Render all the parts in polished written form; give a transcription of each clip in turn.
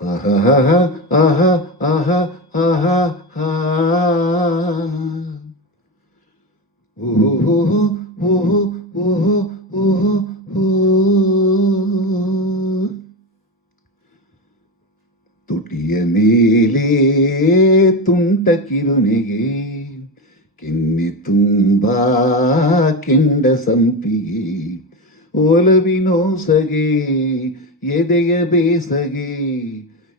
ಆಹಾ ಆಹಾ ಆಹಾ ಆಹಾ ಹಾ ಓಹೋ ಓಹೋ ಓಹೋ ಓಹೋ ಓ ತುಟಿಯ ಮೇಲೆ ತುಂಟ ಕಿರುನೆಗೆ ಕೆನ್ನೆ ತುಂಬಾ ಕೆಂಡ ಸಂಪಿಗೆ ಒಲವಿನೋಸಗೆ ಎದೆಯ ಬೇಸಗೆ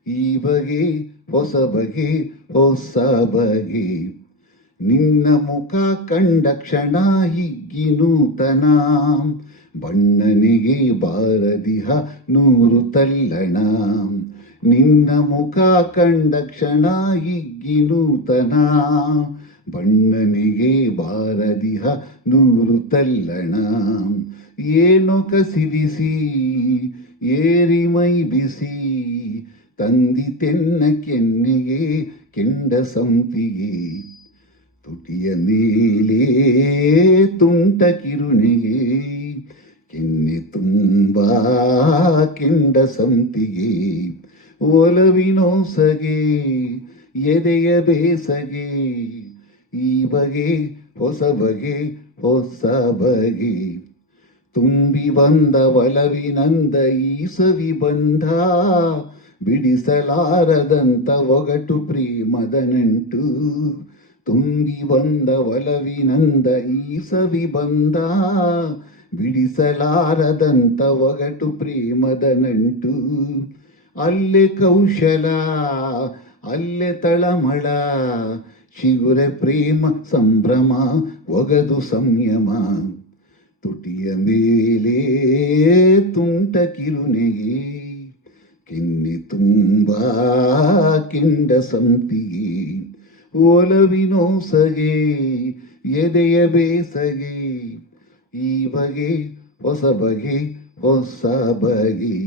ಈ ಬಗೆ ಹೊಸ ಬಗೆ ಹೊಸ ಬಗೆ ನಿನ್ನ ಮುಖ ಕಂಡ ಕ್ಷಣ ಹಿಗ್ಗಿ ನೂತನ ಬಣ್ಣನಿಗೆ ಬಾರದಿಹ ನೂರು ತಲ್ಲಣ ನಿನ್ನ ಮುಖ ಕಂಡ ಕ್ಷಣ ಹಿಗ್ಗಿ ನೂತನ ಬಣ್ಣನಿಗೆ ಬಾರದಿಹ ನೂರು ತಲ್ಲಣ ಏನೋ ಕಸಿದಿಸಿ ಏರಿ ಮೈ ಬಿಸಿ ತಂದಿತೆನ್ನ ಕೆನ್ನೆಗೆ ಕೆಂಡ ಸಂಪಿಗೆ ತುಟಿಯ ಮೇಲೆ ತುಂಟ ಕಿರುನೆಗೆ ಕೆನ್ನೆ ತುಂಬಾ ಕೆಂಡ ಸಂಪಿಗೆ ಒಲವಿನೋಸಗೆ ಎದೆಯ ಬೇಸಗೆ ಈ ಬಗೆ ಹೊಸ ಬಗೆ ಹೊಸ ಬಗೆ ತುಂಬಿ ಬಂದ ಒಲವಿನಂದ ಈ ಸವಿ ಬಂಧ ಬಿಡಿಸಲಾರದಂತ ಒಗಟು ಪ್ರೇಮದ ನಂಟು ತುಂಬಿ ಬಂದ ಒಲವಿನಂದ ಈ ಸವಿ ಬಂಧ ಬಿಡಿಸಲಾರದಂತ ಒಗಟು ಪ್ರೇಮದ ನಂಟು ಅಲ್ಲೇ ಕೌಶಲ ಅಲ್ಲೇ ತಳಮಳ ಚಿಗುರೆ ಪ್ರೇಮ ಸಂಭ್ರಮ ಒಗದು ಸಂಯಮ ತುಟಿಯ ಮೇಲೆ ತುಂಟ ಕಿರುನೆಗೆ ಕೆನ್ನೆ ತುಂಬಾ ಕೆಂಡ ಸಂಪಿಗೆ ಒಲವಿನೋಸಗೆ ಎದೆಯ ಬೇಸಗೆ ಈ ಬಗೆ ಹೊಸ ಬಗೆ ಹೊಸ ಬಗೆ